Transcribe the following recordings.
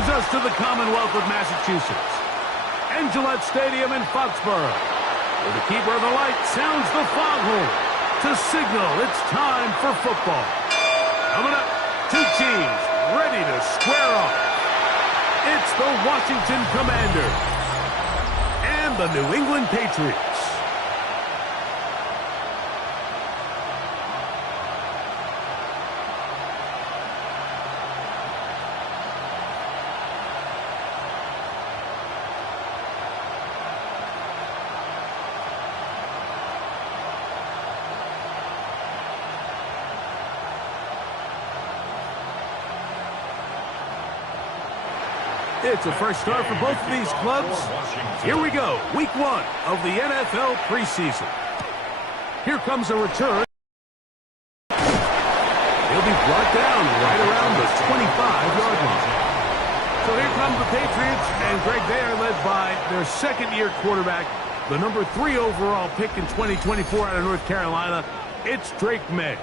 brings us to the Commonwealth of Massachusetts and Gillette Stadium in Foxborough, where the keeper of the light sounds the foghorn to signal it's time for football. Coming up, two teams ready to square off. It's the Washington Commanders and the New England Patriots. It's a fresh start for both of these clubs. Here we go, week one of the NFL preseason. Here comes a return. He'll be brought down right around the 25-yard line. So here come the Patriots, and Greg, they are led by their second-year quarterback, the number 3 overall pick in 2024 out of North Carolina. It's Drake May.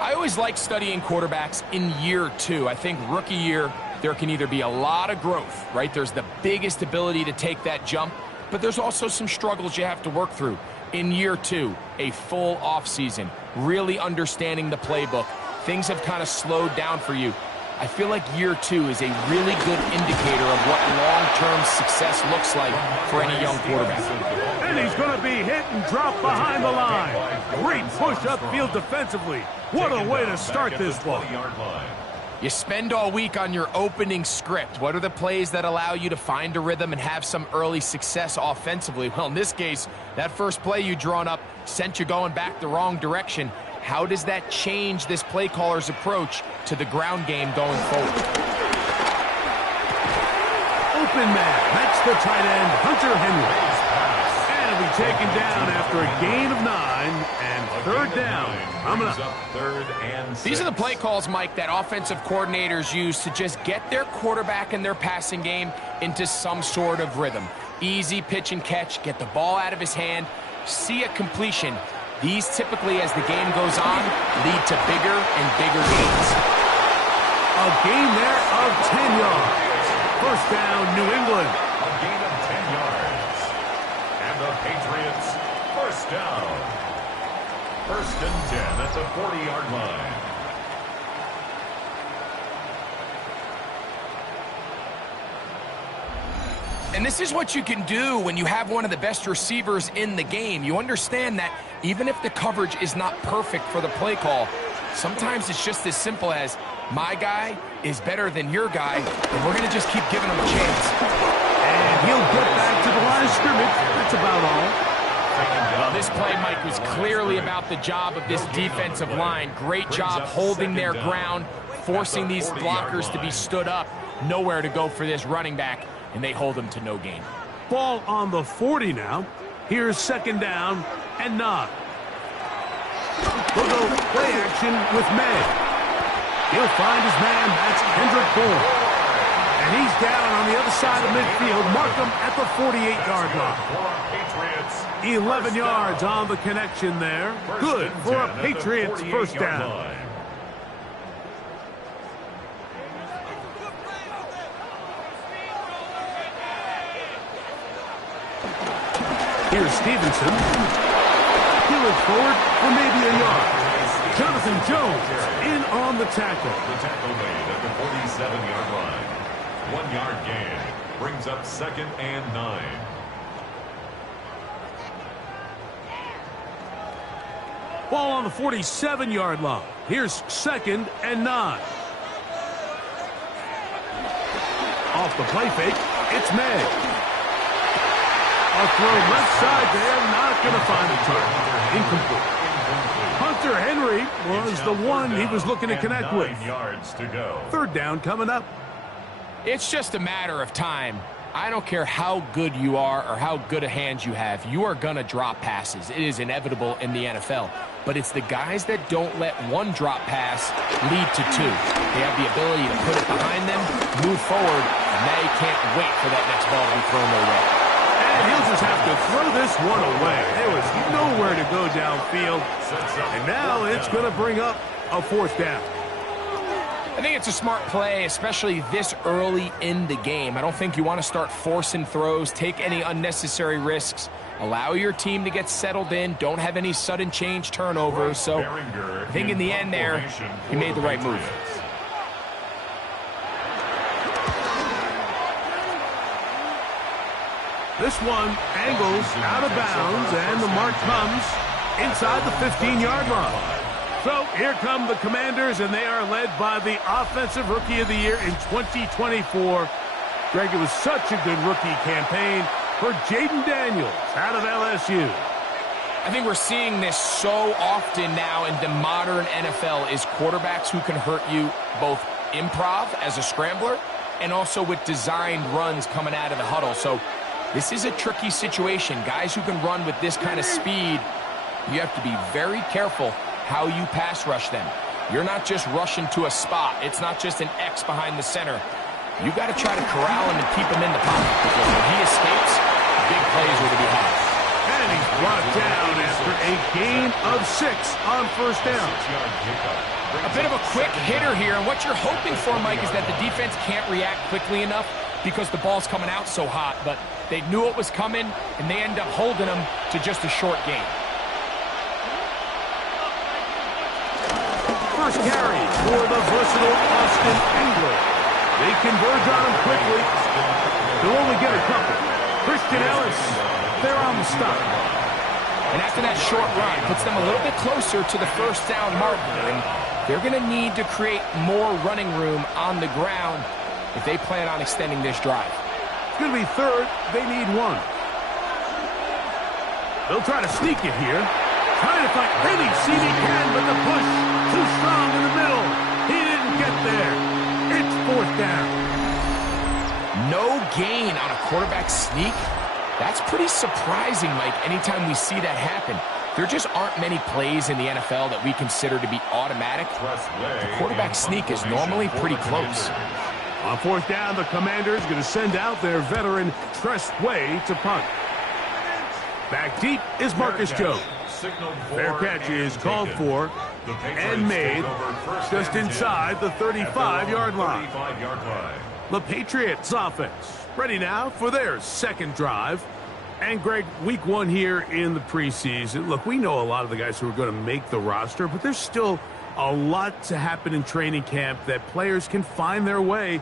I always like studying quarterbacks in year 2. I think rookie year, there can either be a lot of growth, right? There's the biggest ability to take that jump, but there's also some struggles you have to work through. In year 2, a full offseason, really understanding the playbook. Things have kind of slowed down for you. I feel like year 2 is a really good indicator of what long-term success looks like for any young quarterback. And he's going to be hit and dropped behind the line. Great push upfield defensively. What a way to start this ball. You spend all week on your opening script. What are the plays that allow you to find a rhythm and have some early success offensively? Well, in this case, that first play you drawn up sent you going back the wrong direction. How does that change this play caller's approach to the ground game going forward? Open man. That's the tight end, Hunter Henry. And he'll be taken down after a gain of 9 and third down. Coming up. These are the play calls, Mike, that offensive coordinators use to just get their quarterback and their passing game into some sort of rhythm. Easy pitch and catch, get the ball out of his hand, see a completion. These typically, as the game goes on, lead to bigger and bigger gains. A gain there of 10 yards. First down, New England. A gain of 10 yards. And the Patriots, first down. First and 10 at the 40-yard line. And this is what you can do when you have one of the best receivers in the game. You understand that even if the coverage is not perfect for the play call, sometimes it's just as simple as, my guy is better than your guy, and we're going to just keep giving him a chance. And he'll get back to the line of scrimmage. That's about all. Well, this play, Mike, was clearly about the job of this defensive line. Great job holding their ground, forcing these blockers to be stood up. Nowhere to go for this running back, and they hold him to no gain. Ball on the 40 now. Here's second down and 9. We'll go play action with May. He'll find his man. That's Kendrick Bourne. And he's down on the other side of midfield. Mark him at the 48-yard line. 11 yards on the connection there. Good for a Patriots first down. Here's Stevenson. He looks forward for maybe a yard. Jonathan Jones in on the tackle. The tackle made at the 47-yard line. 1-yard gain brings up second and 9. Ball on the 47-yard line. Here's second and 9. Off the play fake, it's May. A throw left side there, not going to find the target. Incomplete. Hunter Henry was the one he was looking to connect with. 9 yards to go. Third down coming up. It's just a matter of time. I don't care how good you are or how good a hand you have. You are going to drop passes. It is inevitable in the NFL. But it's the guys that don't let one drop pass lead to 2. They have the ability to put it behind them, move forward, and they can't wait for that next ball to be thrown their way. And he'll just have to throw this one away. There was nowhere to go downfield. And now it's going to bring up a fourth down. I think it's a smart play, especially this early in the game. I don't think you want to start forcing throws, take any unnecessary risks, allow your team to get settled in, don't have any sudden change turnovers. So I think in the end there, he made the right move. This one angles out of bounds, and the mark comes inside the 15-yard line. So here come the Commanders, and they are led by the Offensive Rookie of the Year in 2024. Greg, it was such a good rookie campaign for Jaden Daniels out of LSU. I think we're seeing this so often now in the modern NFL is quarterbacks who can hurt you both improv as a scrambler and also with designed runs coming out of the huddle. So this is a tricky situation. Guys who can run with this kind of speed, you have to be very careful how you pass rush them. You're not just rushing to a spot. It's not just an X behind the center. You got to try to corral him and keep him in the pocket, because when he escapes, big plays are to be had. And he's brought down after a gain of 6 on first down. A bit of a quick hitter here, and what you're hoping for, Mike, is that the defense can't react quickly enough because the ball's coming out so hot, but they knew it was coming, and they end up holding them to just a short gain. First carry for the versatile Austin Engler. They converge on him quickly. They'll only get a couple. Christian Ellis, they're on the stop. And after that short run, puts them a little bit closer to the first down marker, and they're going to need to create more running room on the ground if they plan on extending this drive. It's going to be third. They need 1. They'll try to sneak it here. Trying to find any seam he can, but the push too strong in the middle. He didn't get there. It's fourth down. No gain on a quarterback sneak. That's pretty surprising, Mike, anytime we see that happen. There just aren't many plays in the NFL that we consider to be automatic. The quarterback sneak is normally pretty close. On fourth down, the Commanders going to send out their veteran Tress Way to punt. Back deep is Marcus Jones. Fair catch is called for and made just inside the 35-yard line. The Patriots offense ready now for their second drive. And, Greg, week 1 here in the preseason. Look, we know a lot of the guys who are going to make the roster, but there's still a lot to happen in training camp that players can find their way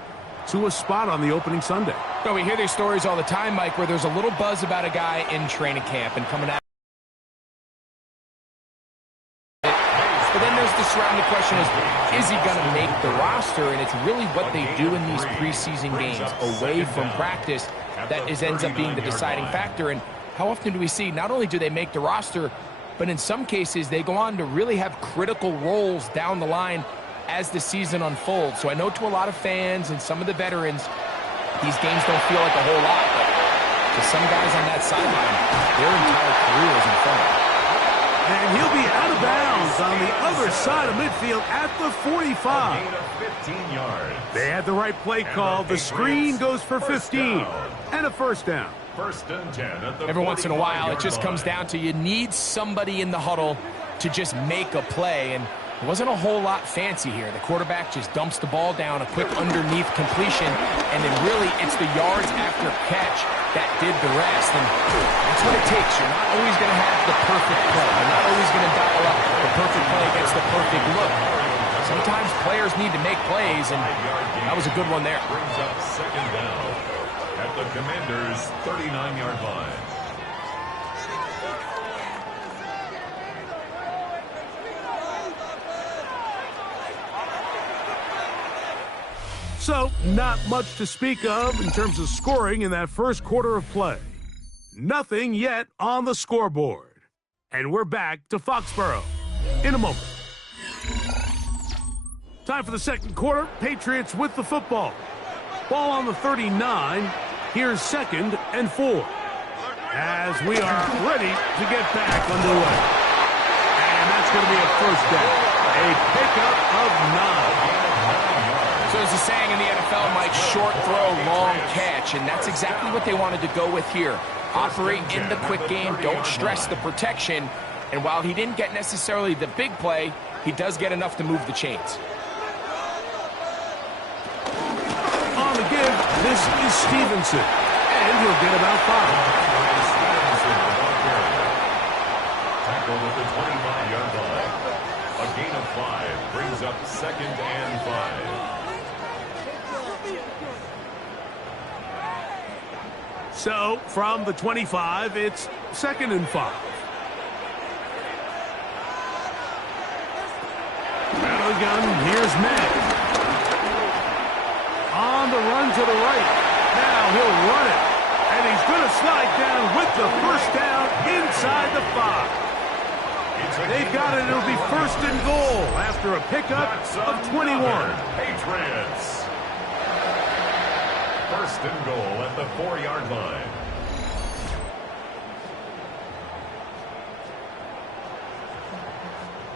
to a spot on the opening Sunday. So we hear these stories all the time, Mike, where there's a little buzz about a guy in training camp and coming out. But then there's the surrounding question is he going to make the roster? And it's really what they do in these preseason games away from practice that ends up being the deciding factor. And how often do we see not only do they make the roster, but in some cases they go on to really have critical roles down the line as the season unfolds. So I know to a lot of fans and some of the veterans, these games don't feel like a whole lot, but to some guys on that sideline, their entire career is in front of them. And he'll be out of bounds on the other side of midfield at the 45. They had the right play call. The screen goes for 15 and a first down. Every once in a while, it just comes down to you need somebody in the huddle to just make a play, and it wasn't a whole lot fancy here. The quarterback just dumps the ball down, a quick underneath completion, and then really it's the yards after catch that did the rest. And that's what it takes. You're not always going to have the perfect play. You're not always going to dial up the perfect play against the perfect look. Sometimes players need to make plays, and that was a good one there. Brings up second down at the Commanders' 39-yard line. So, not much to speak of in terms of scoring in that first quarter of play. Nothing yet on the scoreboard. And we're back to Foxborough in a moment. Time for the second quarter. Patriots with the football. Ball on the 39. Here's 2nd and 4. As we are ready to get back underway. And that's going to be a first down. A pickup of 9. So there's a saying in the NFL, Mike, short throw, long catch, and that's exactly what they wanted to go with here. Operate in the quick game, don't stress the protection, and while he didn't get necessarily the big play, he does get enough to move the chains. This is Stevenson, and he'll get about 5. Tackled at the 25-yard line. A gain of 5 brings up 2nd and 5. So, from the 25, it's 2nd and 5. Out of the gun, here's May. On the run to the right. Now he'll run it. And he's going to slide down with the first down inside the 5. They've got it. It'll be 1st and goal after a pickup of 21. Patriots. 1st and goal at the 4-yard line.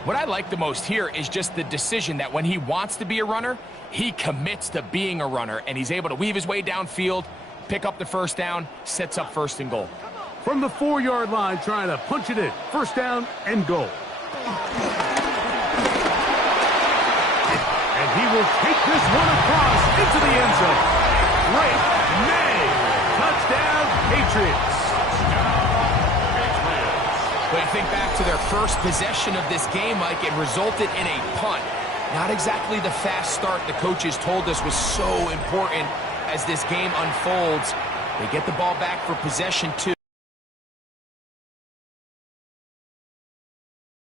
What I like the most here is just the decision that when he wants to be a runner, he commits to being a runner, and he's able to weave his way downfield, pick up the 1st down, sets up 1st and goal. From the 4-yard line, trying to punch it in. 1st down and goal. And he will take this one across into the end zone. Great May. Touchdown, Patriots. But you think back to their first possession of this game, Mike, it resulted in a punt. Not exactly the fast start the coaches told us was so important as this game unfolds. They get the ball back for possession 2.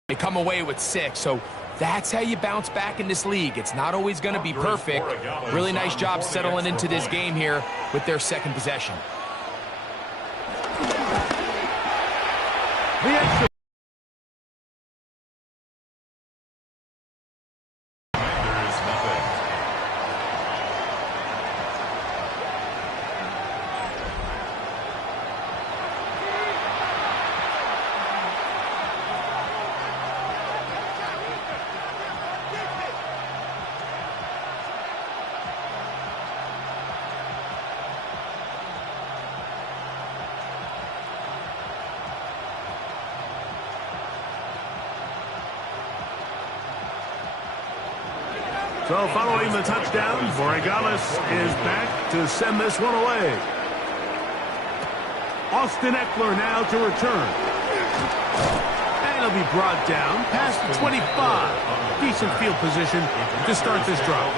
They come away with 6, so that's how you bounce back in this league. It's not always going to be perfect. Really nice job settling into this game here with their 2nd possession. The extra. So following the touchdown, Borregales is back to send this one away. Austin Eckler now to return. And he'll be brought down past the 25. Decent field position to start this drive.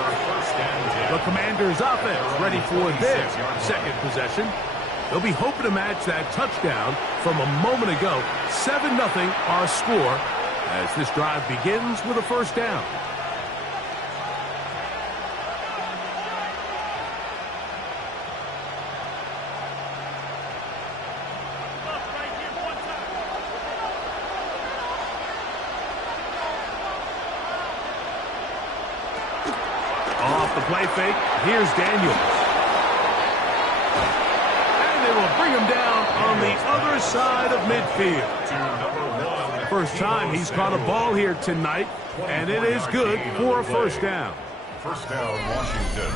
The Commanders' offense ready for their 2nd possession. They'll be hoping to match that touchdown from a moment ago. 7-0 our score as this drive begins with a 1st down. Off the play fake, here's Daniels. And they will bring him down on the other side of midfield. First time he's caught a ball here tonight, and it is good for a 1st down. 1st down, Washington.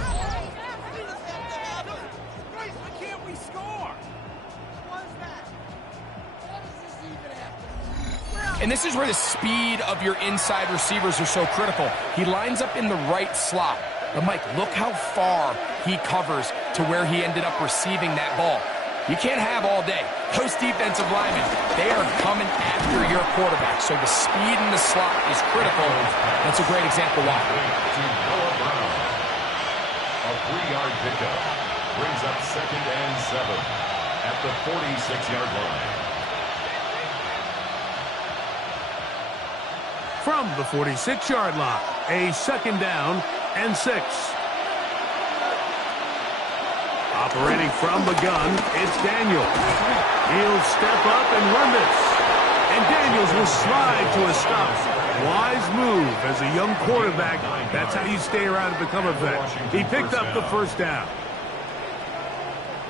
And this is where the speed of your inside receivers are so critical. He lines up in the right slot. But, Mike, look how far he covers to where he ended up receiving that ball. You can't have all day. Those defensive linemen, they are coming after your quarterback. So the speed in the slot is critical. That's a great example why. A 3-yard pickup brings up 2nd and 7 at the 46-yard line. From the 46-yard line, a 2nd down and 6. Operating from the gun, it's Daniels. He'll step up and run this. And Daniels will slide to a stop. Wise move as a young quarterback. That's how you stay around and become a vet. He picked up the 1st down.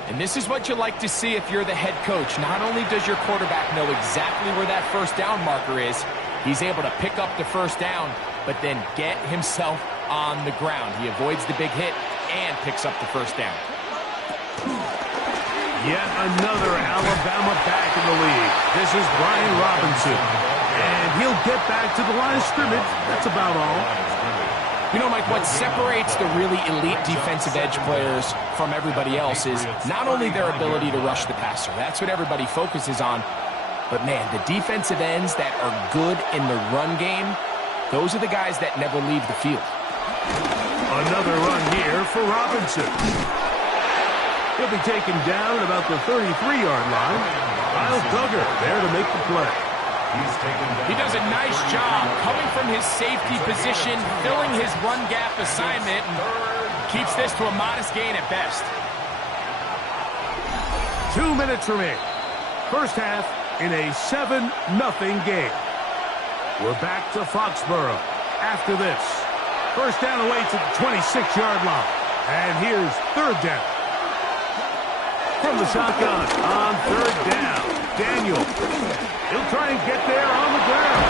And this is what you like to see if you're the head coach. Not only does your quarterback know exactly where that 1st down marker is, he's able to pick up the 1st down, but then get himself on the ground. He avoids the big hit and picks up the 1st down. Yet another Alabama back in the league. This is Brian Robinson. And he'll get back to the line of scrimmage. That's about all. You know, Mike, what separates the really elite defensive edge players from everybody else is not only their ability to rush the passer. That's what everybody focuses on. But, man, the defensive ends that are good in the run game, those are the guys that never leave the field. Another run here for Robinson. He'll be taken down at about the 33-yard line. Kyle Duggar there to make the play. He does a nice job coming from his safety position, filling his run gap assignment, and keeps this to a modest gain at best. 2 minutes remaining. First half in a 7-0 game. We're back to Foxborough after this. First down away to the 26-yard line. And here's third down. From the shotgun on third down, Daniel. He'll try and get there on the ground.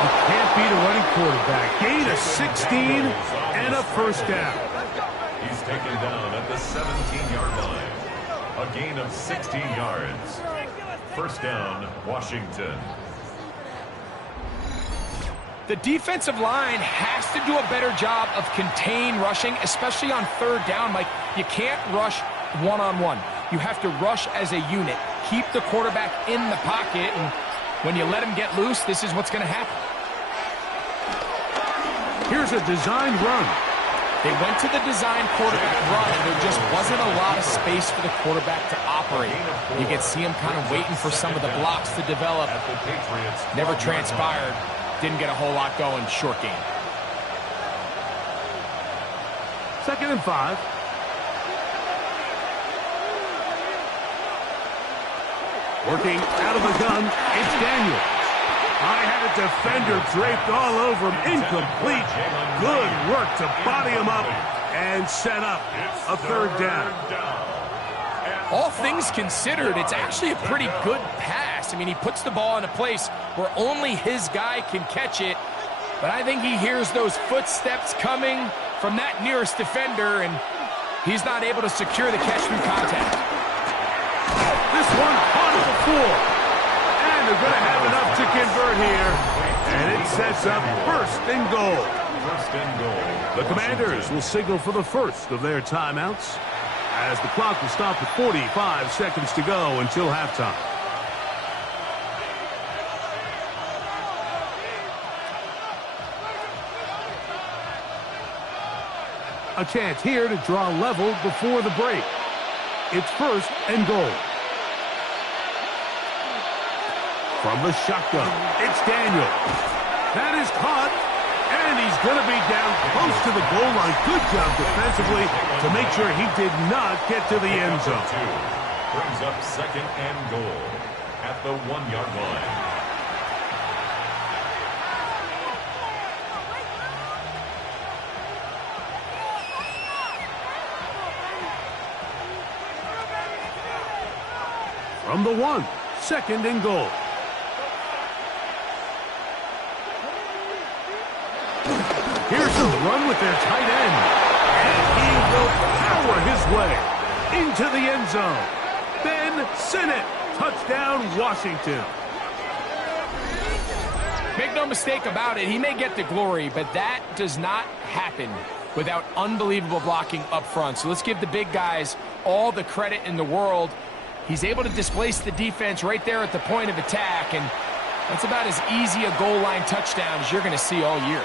You can't beat a running quarterback. Gain of 16 and a first down. He's taken down at the 17-yard line. A gain of 16 yards. First down, Washington. The defensive line has to do a better job of contain rushing, especially on third down. Like, you can't rush one-on-one. You have to rush as a unit. Keep the quarterback in the pocket, and when you let him get loose, this is what's going to happen. Here's a designed run. They went to the design quarterback run, and there just wasn't a lot of space for the quarterback to operate. You can see him kind of waiting for some of the blocks to develop. Never transpired. Didn't get a whole lot going. Short game. 2nd and 5. Working out of the gun, it's Daniel. I had a defender draped all over him. Incomplete. Good work to body him up and set up a third down. All things considered, it's actually a pretty good pass. I mean, he puts the ball in a place where only his guy can catch it. But I think he hears those footsteps coming from that nearest defender, and he's not able to secure the catch through contact. This one caught at the 4. And they're going to have enough to convert here. And it sets up first and goal. First and goal. The Commanders will signal for the first of their timeouts, as the clock will stop at 45 seconds to go until halftime. A chance here to draw level before the break. It's first and goal. From the shotgun, it's Daniel. That is caught, and he's going to be down close to the goal line. Good job defensively to make sure he did not get to the end zone. Brings up second and goal at the 1-yard line. From the 1, second and goal. Here's a run with their tight end. And he will power his way into the end zone. Ben Sinnott, touchdown Washington. Make no mistake about it, he may get the glory, but that does not happen without unbelievable blocking up front. So let's give the big guys all the credit in the world. He's able to displace the defense right there at the point of attack, and that's about as easy a goal line touchdown as you're going to see all year.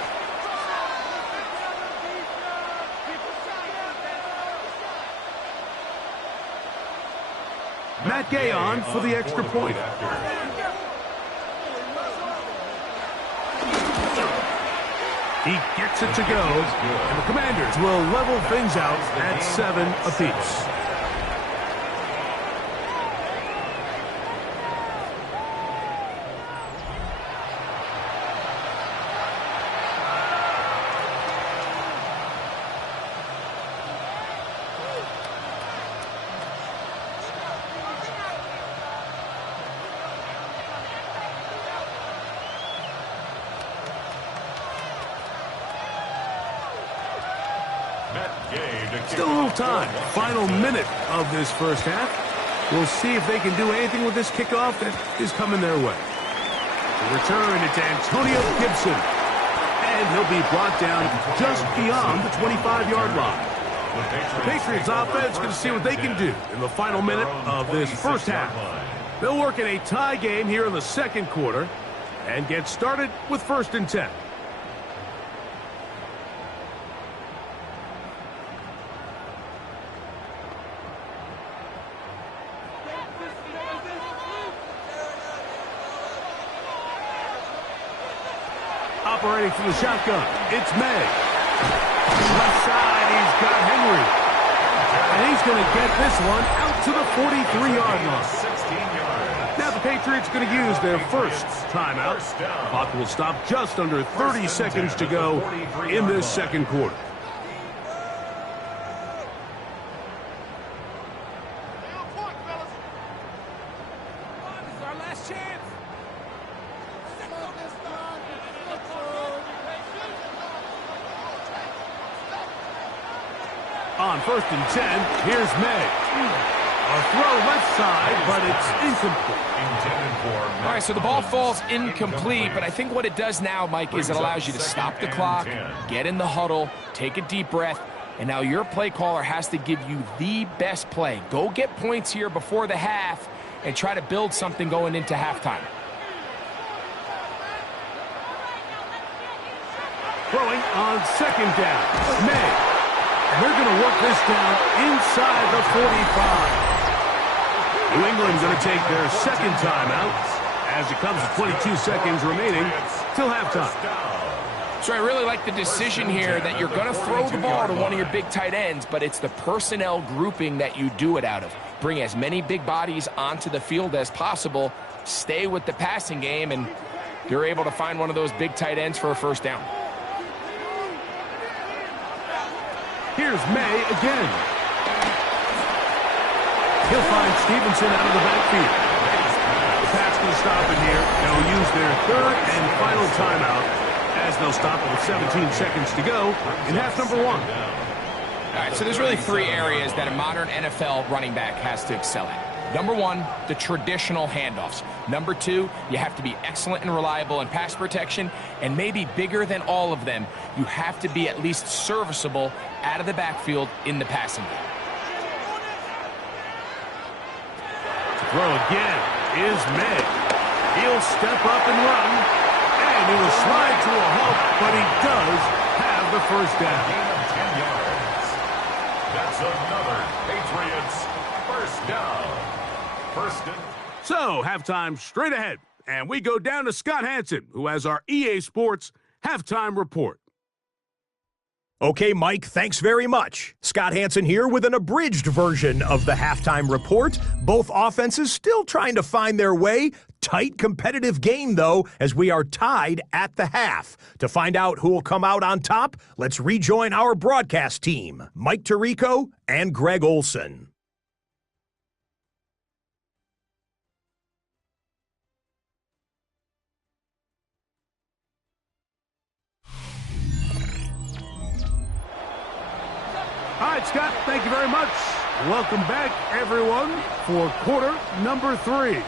Matt Gay on for the extra point. He gets it to go, and the Commanders will level things out at 7 apiece. Still a little time. Final minute of this first half. We'll see if they can do anything with this kickoff that is coming their way. The return, it's Antonio Gibson. And and he'll be brought down just beyond the 25-yard line. The Patriots offense going to see what they can do in the final minute of this first half. They'll work in a tie game here in the second quarter and get started with 1st and 10. Operating from the shotgun, it's May. Left side, he's got Henry. And he's going to get this one out to the 43-yard line. Now the Patriots going to use their first timeout. Clock will stop just under 30 seconds to go in this second quarter. On 1st and 10, here's May. A throw left side, but it's incomplete. All right, so the ball falls incomplete, but I think what it does now, Mike, is it allows you to stop the clock, get in the huddle, take a deep breath, and now your play caller has to give you the best play. Go get points here before the half and try to build something going into halftime. Throwing on 2nd down, May. And they're going to work this down inside the 45. New England going to take their second timeout as it comes to 22 seconds remaining till halftime. So I really like the decision here that you're going to throw the ball to one of your big tight ends, but it's the personnel grouping that you do it out of. Bring as many big bodies onto the field as possible, stay with the passing game, and you're able to find one of those big tight ends for a first down. Here's May again. He'll find Stevenson out of the backfield. The pass going to stop in here. They'll use their 3rd and final timeout as they'll stop with 17 seconds to go in half number 1. All right, so there's really 3 areas that a modern NFL running back has to excel at. Number 1, the traditional handoffs. Number 2, you have to be excellent and reliable in pass protection. And maybe bigger than all of them, you have to be at least serviceable out of the backfield in the passing game. To throw again is May. He'll step up and run. And he will slide to a halt, but he does have the first down. Gain of 10 yards. That's another Patriots first down. So, halftime straight ahead, and we go down to Scott Hanson, who has our EA Sports halftime report. Okay, Mike, thanks very much. Scott Hanson here with an abridged version of the halftime report. Both offenses still trying to find their way. Tight, competitive game, though, as we are tied at the half. To find out who will come out on top, let's rejoin our broadcast team, Mike Tirico and Greg Olson. All right, Scott, thank you very much. Welcome back, everyone, for quarter number 3.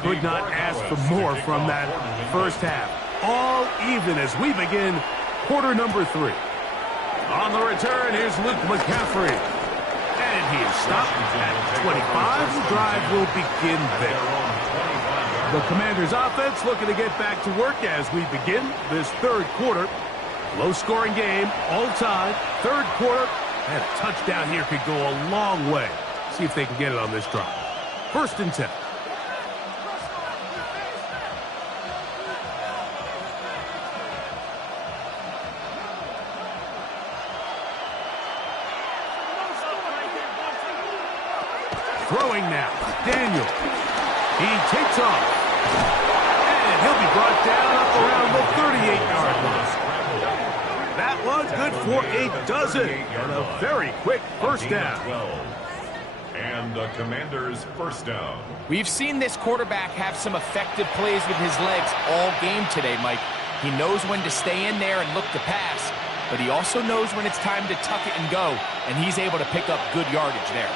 Could not ask for more from that first half. All even as we begin quarter number 3. On the return, here's Luke McCaffrey. And he is stopped at 25. The drive will begin there. The Commanders' offense looking to get back to work as we begin this third quarter. Low-scoring game, all tied. Third quarter, and a touchdown here could go a long way. See if they can get it on this drive. 1st and 10. Throwing now, Daniel. He takes off. And he'll be brought down up around the 38-yard line. That was good for a dozen. And a very quick first down. And the Commanders' first down. We've seen this quarterback have some effective plays with his legs all game today, Mike. He knows when to stay in there and look to pass, but he also knows when it's time to tuck it and go, and he's able to pick up good yardage there.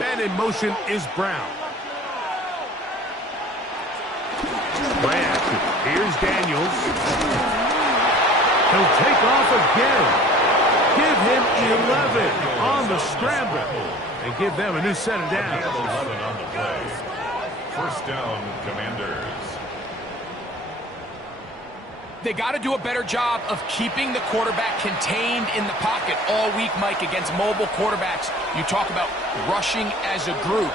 And in motion is Brown. Play action. Here's Daniels. He'll take off again. Give him 11 on the scramble and give them a new set of downs. 11 on the play. First down, Commanders. They got to do a better job of keeping the quarterback contained in the pocket all week, Mike, against mobile quarterbacks. You talk about rushing as a group.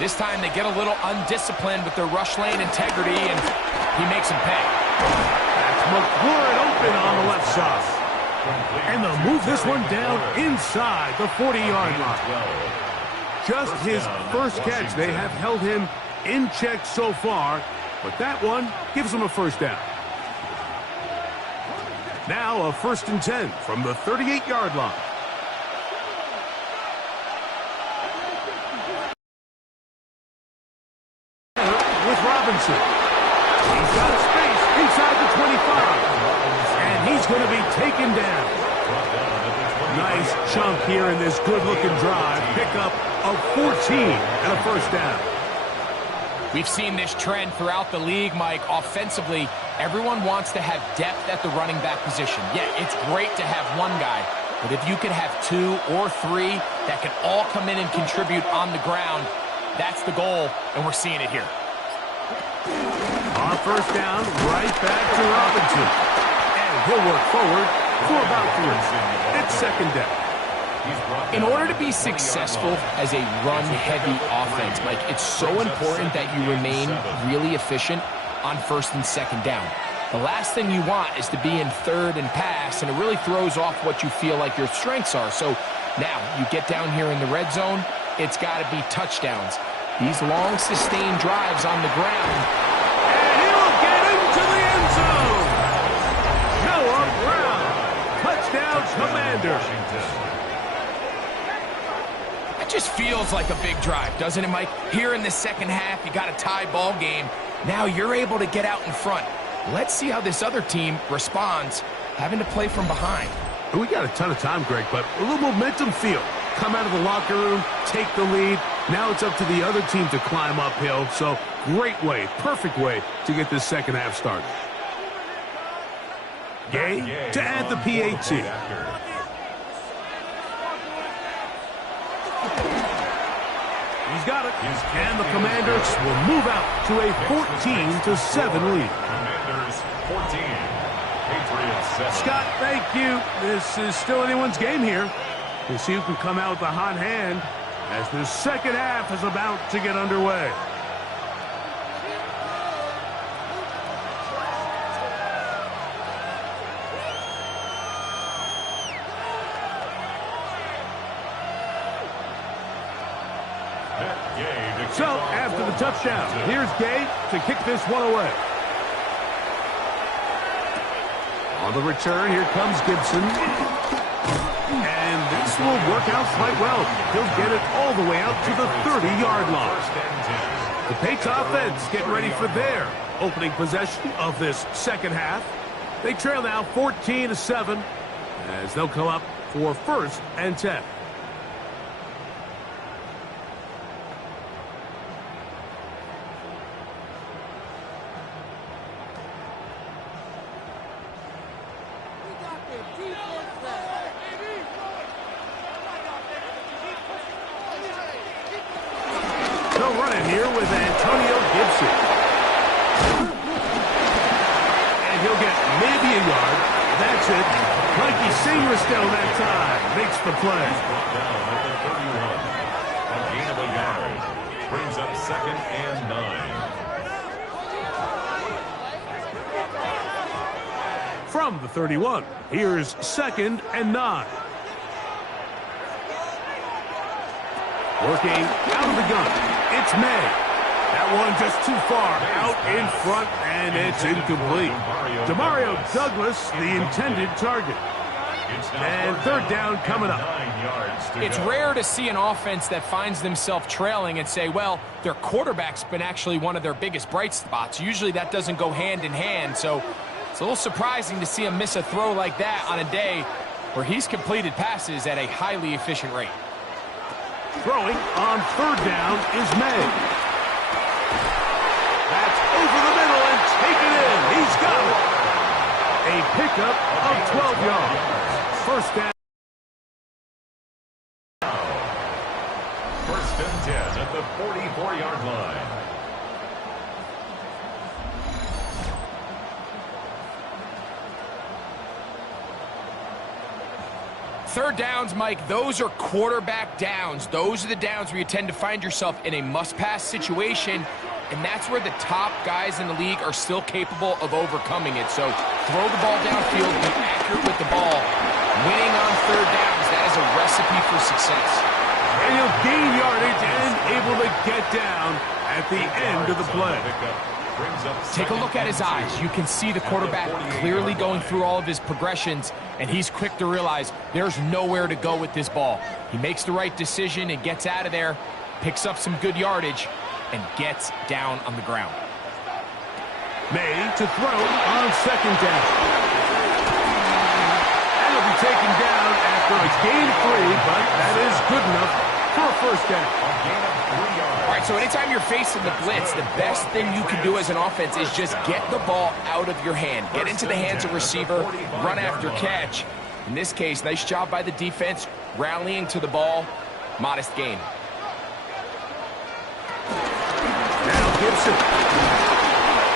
This time they get a little undisciplined with their rush lane integrity, and he makes them pay. That's McLaurin open on the left side. And they'll move this one down inside the 40-yard line. Just his first catch. They have held him in check so far, but that one gives him a first down. Now a 1st and 10 from the 38-yard line. With Robinson. He's got space inside the 25. And he's going to be taken down. Nice chunk here in this good-looking drive. Pickup of 14 and a first down. We've seen this trend throughout the league, Mike. Offensively, everyone wants to have depth at the running back position. Yeah, it's great to have one guy, but if you could have 2 or 3 that can all come in and contribute on the ground, that's the goal, and we're seeing it here. On first down, right back to Robinson. And he'll work forward for about 3. It's second down. In order to be successful as a run-heavy offense, Mike, it's so important that you remain really efficient on 1st and 2nd down. The last thing you want is to be in 3rd and pass, and it really throws off what you feel like your strengths are. So now you get down here in the red zone, it's got to be touchdowns. These long, sustained drives on the ground. And he'll get into the end zone. Noah Brown. Touchdown, Commanders. It just feels like a big drive, doesn't it, Mike? Here in the second half, you got a tie ball game. Now you're able to get out in front. Let's see how this other team responds, having to play from behind. We got a ton of time, Greg, but a little momentum feel. Come out of the locker room, take the lead. Now it's up to the other team to climb uphill. So great way, perfect way to get this second half started. Gay to add the PAT. He's got it, and the Commanders will move out to a 14-7 lead. Commanders 14, Patriots 7. Scott, thank you. This is still anyone's game here. We'll see who can come out with a hot hand as the second half is about to get underway. So, after the touchdown, here's Gay to kick this one away. On the return, here comes Gibson. And this will work out quite well. He'll get it all the way out to the 30-yard line. The Patriots offense getting ready for their opening possession of this second half. They trail now 14-7 as they'll come up for 1st and 10. They'll run it here with Antonio Gibson. And he'll get maybe a yard. That's it. Mikey Singerstown that time makes the play. Brought down at the 31. A gain of a yard. Brings up 2nd and 9. From the 31, here's 2nd and 9. Working out of the gun. It's May. That one just too far out in front, and it's incomplete. Demario Douglas, the intended target. And third down coming up. It's rare to see an offense that finds themselves trailing and say, well, their quarterback's been actually one of their biggest bright spots. Usually that doesn't go hand in hand, so it's a little surprising to see him miss a throw like that on a day where he's completed passes at a highly efficient rate. Throwing on third down is May. That's over the middle and taken in. He's got it. A pickup of 12 yards. First down. First and 10 at the 44-yard line. Third downs, Mike, those are quarterback downs. Those are the downs where you tend to find yourself in a must-pass situation, and that's where the top guys in the league are still capable of overcoming it. So throw the ball downfield, be accurate with the ball. Winning on third downs, that is a recipe for success. And he'll gain yardage and able to get down at the end of the play. Take a look at his eyes. You can see the quarterback clearly going through all of his progressions, and he's quick to realize there's nowhere to go with this ball. He makes the right decision and gets out of there, picks up some good yardage, and gets down on the ground. May to throw on second down. And he'll be taken down after a gain of 3, but that is good enough for a first down. All right, so anytime you're facing the blitz, the best thing you can do as an offense is just get the ball out of your hand. Get into the hands of receiver, run after catch. In this case, nice job by the defense, rallying to the ball. Modest gain. Now Gibson.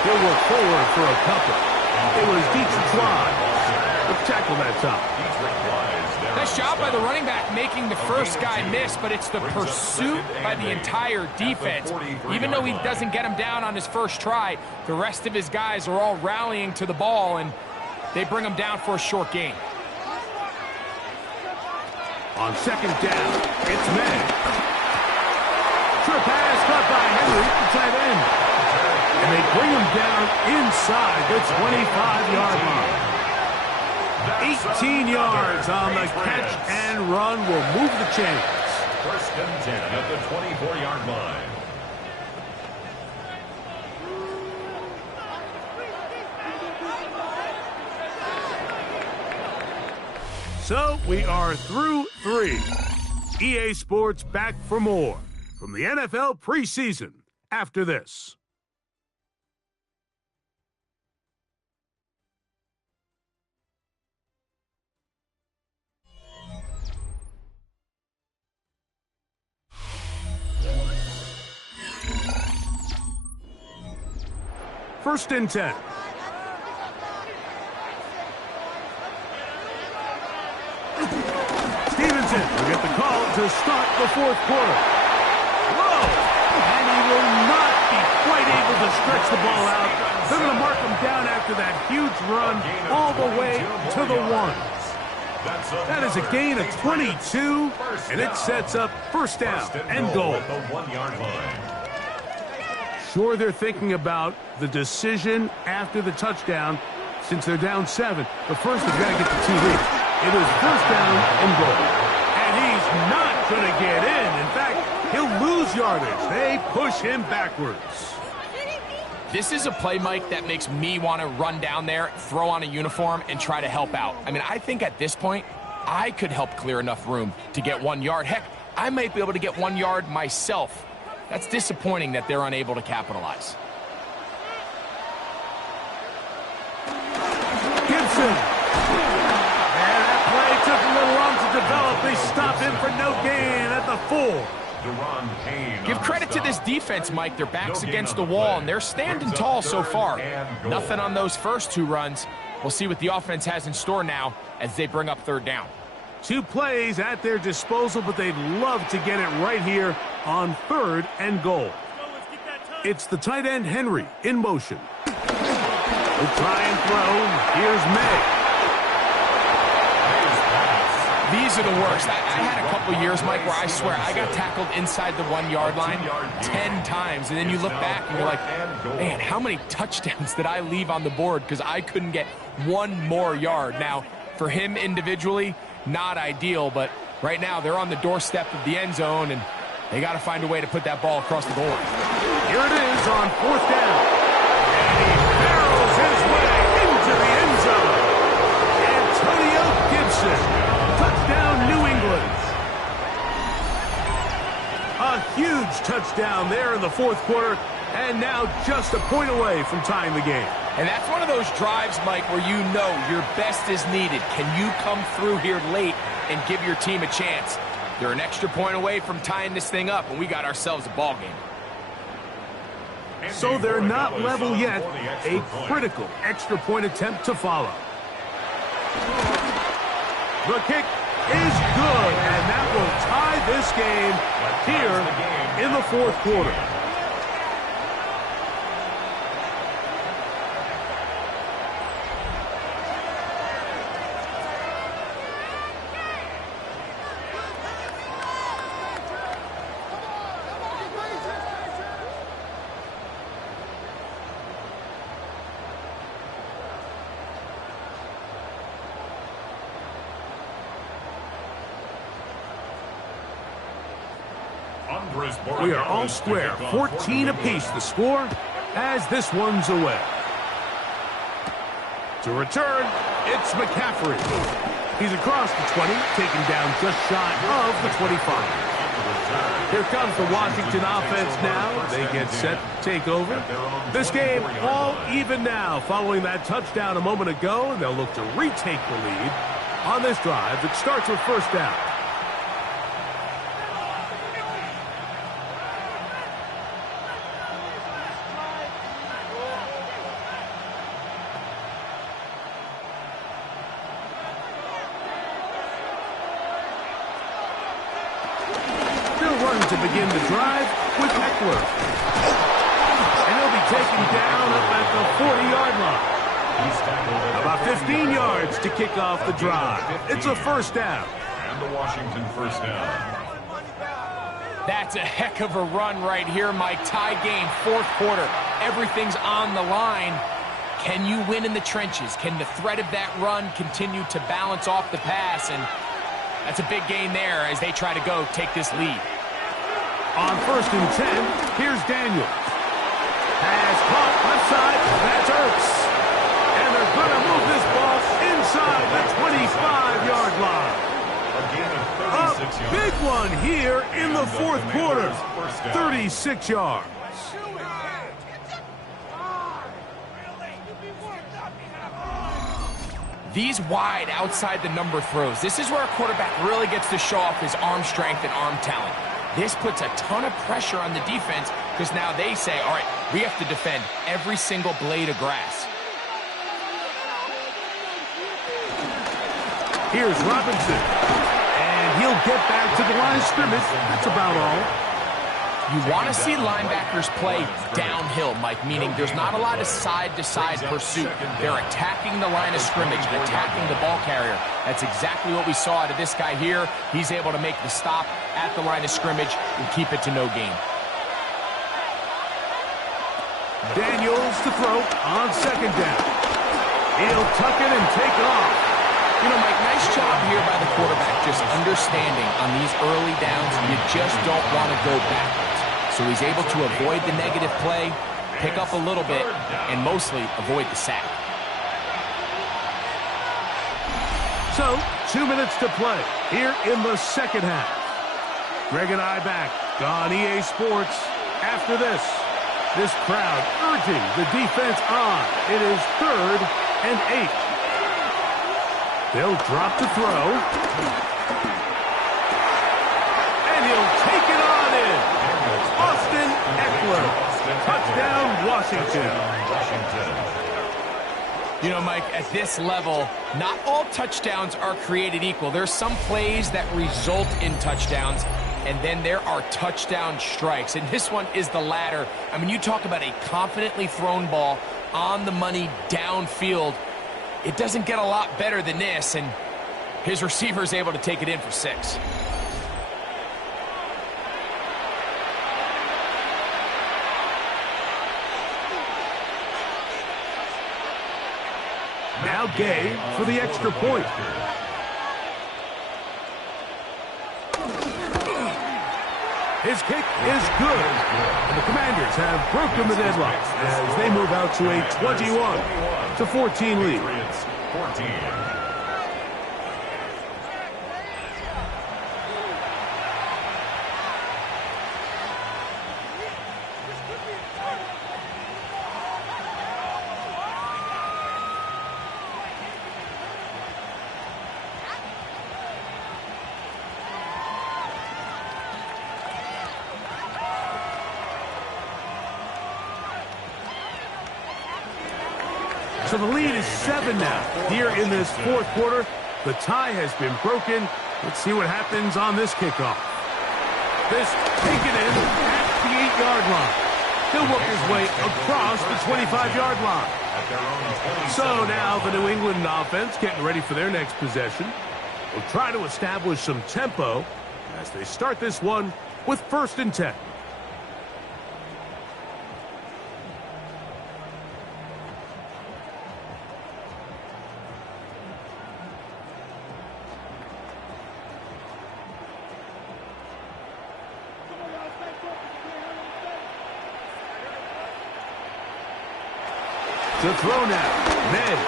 He'll work forward for a couple. It was Dietrich Wise. Let's tackle that time. Nice job by the running back making the first guy miss, but it's the pursuit by the entire defense. Even though he doesn't get him down on his first try, the rest of his guys are all rallying to the ball, and they bring him down for a short gain. On second down, it's May. True pass caught by Henry, the tight end. And they bring him down inside the 25-yard line. 18 yards on the catch and run will move the chains. First and 10 at the 24-yard line. So we are through 3. EA Sports back for more from the NFL preseason after this. First and 10. Stevenson will get the call to start the fourth quarter. Whoa! And he will not be quite able to stretch the ball out. They're going to mark him down after that huge run all the way to the 1. That is a gain of 22, and it sets up first down and goal. Sure, they're thinking about the decision after the touchdown since they're down 7. But first, they've got to get the TD. It is first down and goal. And he's not going to get in. In fact, he'll lose yardage. They push him backwards. This is a play, Mike, that makes me want to run down there, throw on a uniform, and try to help out. I mean, I think at this point, I could help clear enough room to get 1 yard. Heck, I might be able to get 1 yard myself. That's disappointing that they're unable to capitalize. Gibson. And that play took a little long to develop. They stopped him for no gain at the 4. Give credit to this defense, Mike. Their back's against the wall, and they're standing tall so far. Nothing on those first 2 runs. We'll see what the offense has in store now as they bring up third down. 2 plays at their disposal, but they'd love to get it right here on third and goal. It's the tight end Henry in motion. He'll try and throw. Here's May. These are the worst. I had a couple years, Mike, where I swear I got tackled inside the 1 yard line 10 times, and then you look back and you're like, man, how many touchdowns did I leave on the board because I couldn't get 1 more yard? Now, For him individually, not ideal, but right now they're on the doorstep of the end zone, and they got to find a way to put that ball across the goal line. Here it is on 4th down. And he barrels his way into the end zone. Antonio Gibson. Touchdown, New England. A huge touchdown there in the 4th quarter, and now just a point away from tying the game. And that's one of those drives, Mike, where you know your best is needed. Can you come through here late and give your team a chance? They're an extra point away from tying this thing up, and we got ourselves a ball game. So they're not level yet. A critical extra point attempt to follow. The kick is good, and that will tie this game here in the 4th quarter. We are all square, 14 apiece the score as this one's away. To return, it's McCaffrey. He's across the 20, taken down just shy of the 25. Here comes the Washington offense now. They get set to take over. This game all even now following that touchdown a moment ago, and they'll look to retake the lead on this drive that starts with 1st down. To begin the drive with Eckler. And he'll be taken down up at the 40-yard line. About 15 yards to kick off the drive. It's a 1st down. And the Washington 1st down. That's a heck of a run right here, Mike. Tie game, 4th quarter. Everything's on the line. Can you win in the trenches? Can the threat of that run continue to balance off the pass? And that's a big gain there as they try to go take this lead. On 1st and 10, here's Daniels. Pass caught left side, that's Ertz. And they're going to move this ball inside the 25-yard line. A big one here in the 4th quarter. 36 yards. These wide outside the number throws. This is where a quarterback really gets to show off his arm strength and arm talent. This puts a ton of pressure on the defense because now they say, all right, we have to defend every single blade of grass. Here's Robinson. And he'll get back to the line of scrimmage. That's about all. You want to see linebackers play downhill, Mike, meaning there's not a lot of side-to-side pursuit. They're attacking the line of scrimmage, attacking the ball carrier. That's exactly what we saw out of this guy here. He's able to make the stop at the line of scrimmage and keep it to no gain. Daniels to throw on 2nd down. He'll tuck it and take off. You know, Mike, nice job here by the quarterback, just understanding on these early downs, you just don't want to go backwards. So he's able to avoid the negative play, pick up a little bit, and mostly avoid the sack. So, 2 minutes to play here in the 2nd half. Greg and I back on EA Sports. After this crowd urging the defense on. It is 3rd and 8. They'll drop the throw. And he'll take it on in. Austin Eckler. Touchdown, Washington. You know, Mike, at this level, not all touchdowns are created equal. There's some plays that result in touchdowns, and then there are touchdown strikes. And this one is the latter. I mean, you talk about a confidently thrown ball on the money downfield. It doesn't get a lot better than this, and his receiver is able to take it in for 6. Now Now Gay for the extra point. His kick is good. And the Commanders have broken the deadlock as they move out to a 21-14 lead. Patriots 14. So the lead is 7 now. Here in this fourth quarter, the tie has been broken. Let's see what happens on this kickoff. This taken in at the 8-yard line. He'll work his way across the 25-yard line. So now the New England offense getting ready for their next possession. Will try to establish some tempo as they start this one with 1st and 10. To throw now, Ned.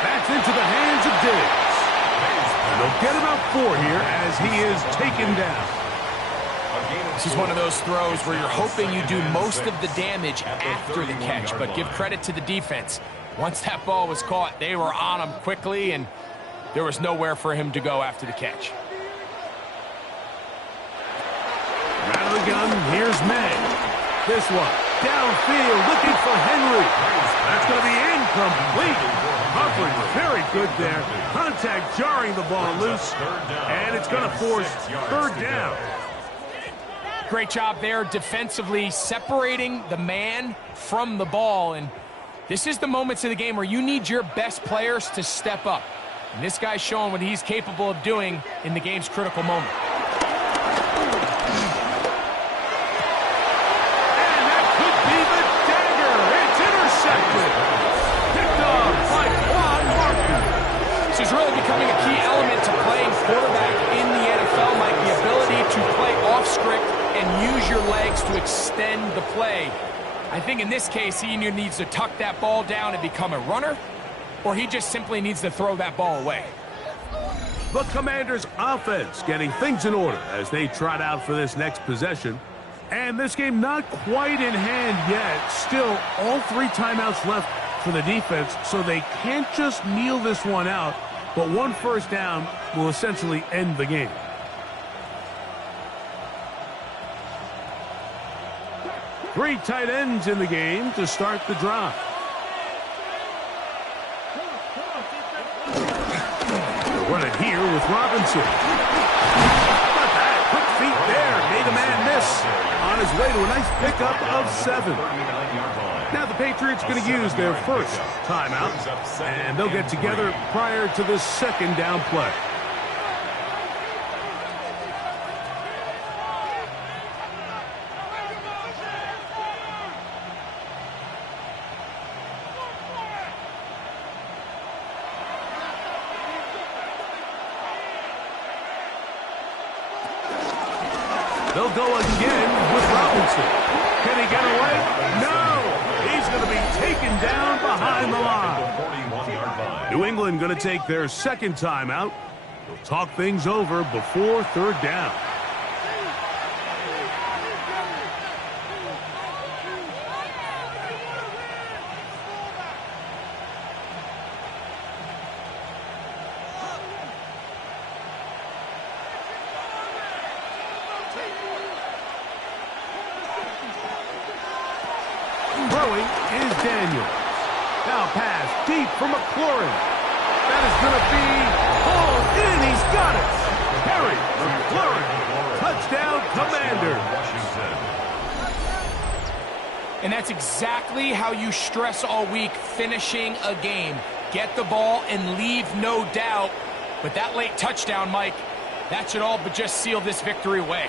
That's into the hands of Diggs. And they'll get about 4 here as he is taken down. This is one of those throws where you're hoping you do most of the damage after the catch, but give credit to the defense. Once that ball was caught, they were on him quickly, and there was nowhere for him to go after the catch. Out of the gun, here's May. This one, downfield, looking for Henry. That's going to be incomplete. Covering very good there. Contact jarring the ball loose, and it's going to force 3rd down. Great job there defensively, separating the man from the ball. And this is the moments of the game where you need your best players to step up. And this guy's showing what he's capable of doing in the game's critical moment. This is really becoming a key element to playing quarterback in the NFL, Mike. The ability to play off script and use your legs to extend the play. I think in this case, he either needs to tuck that ball down and become a runner, or he just simply needs to throw that ball away. The Commanders' offense getting things in order as they trot out for this next possession. And this game not quite in hand yet. Still, all 3 timeouts left for the defense, so they can't just kneel this one out, but 1 first down will essentially end the game. Three tight ends in the game to start the drive. They'll run it here with Robinson. How about that? Quick feet there. Made a man miss. On his way to a nice pickup of 7. Now the Patriots going to use their first timeout, and they'll get together prior to the 2nd down play. They'll go again with Robinson. Can he get away? No! He's going to be taken down behind the line. New England going to take their 2nd timeout. They'll talk things over before 3rd down. Throwing is Daniels. Now pass deep for McLaurin. That is going to be hauled in. He's got it. Harry McLaurin. Touchdown, Commanders. And that's exactly how you stress all week, finishing a game. Get the ball and leave no doubt. But that late touchdown, Mike, that should all but just seal this victory away.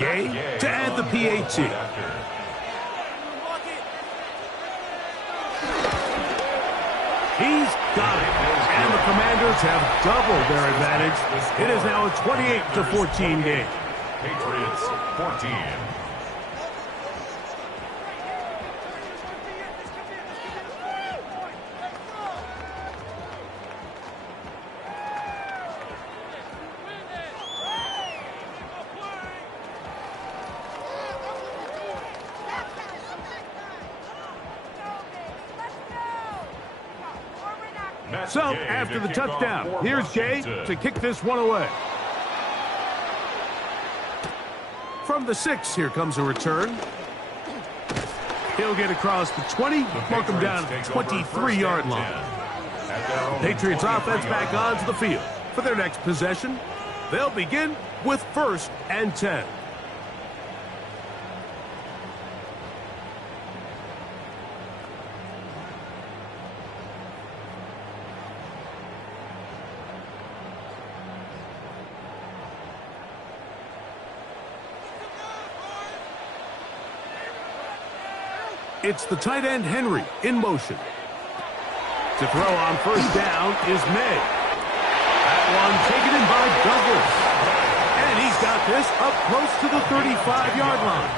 Gay to add the PAT. He's got it. And the Commanders have doubled their advantage. It is now a 28-14 game. Patriots 14. So, after the touchdown, here's Gay to kick this one away. From the 6, here comes a return. He'll get across the 20, mark him down at the 23-yard line. Patriots offense back onto the field. For their next possession, they'll begin with 1st and 10. It's the tight end, Henry, in motion. To throw on 1st down is May. That one taken in by Douglas. And he's got this up close to the 35-yard line.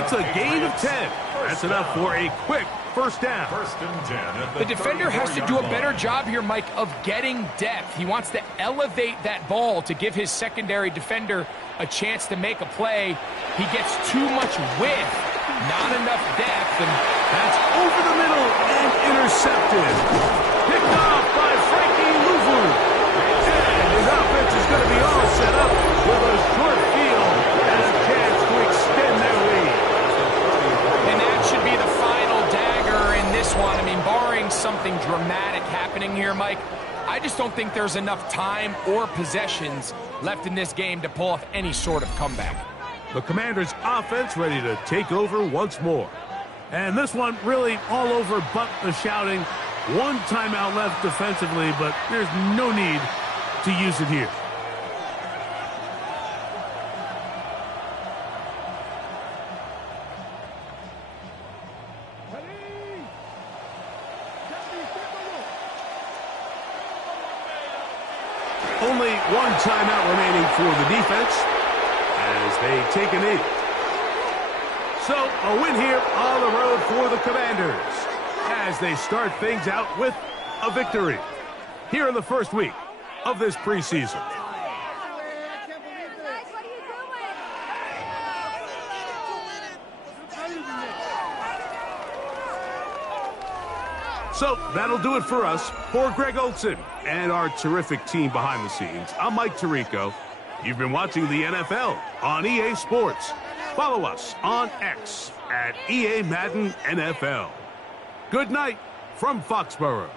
It's a gain of 10. That's enough for a quick 1st down. 1st and 10. The defender has to do a better job here, Mike, of getting depth. He wants to elevate that ball to give his secondary defender a chance to make a play. He gets too much width, not enough depth, and that's over the middle and intercepted. Picked off by Frankie Louvu. And his offense is going to be all set up with a short field and a chance to extend their lead. And that should be the final dagger in this one. I mean, barring something dramatic happening here, Mike, I just don't think there's enough time or possessions left in this game to pull off any sort of comeback. The Commanders' offense ready to take over once more. And this one really all over but the shouting. One timeout left defensively, but there's no need to use it here. Only one timeout remaining for the defense as they take a knee. So, a win here on the road for the Commanders as they start things out with a victory here in the first week of this preseason. So, that'll do it for us. For Greg Olson and our terrific team behind the scenes, I'm Mike Tirico. You've been watching the NFL on EA Sports. Follow us on X at EA Madden NFL. Good night from Foxborough.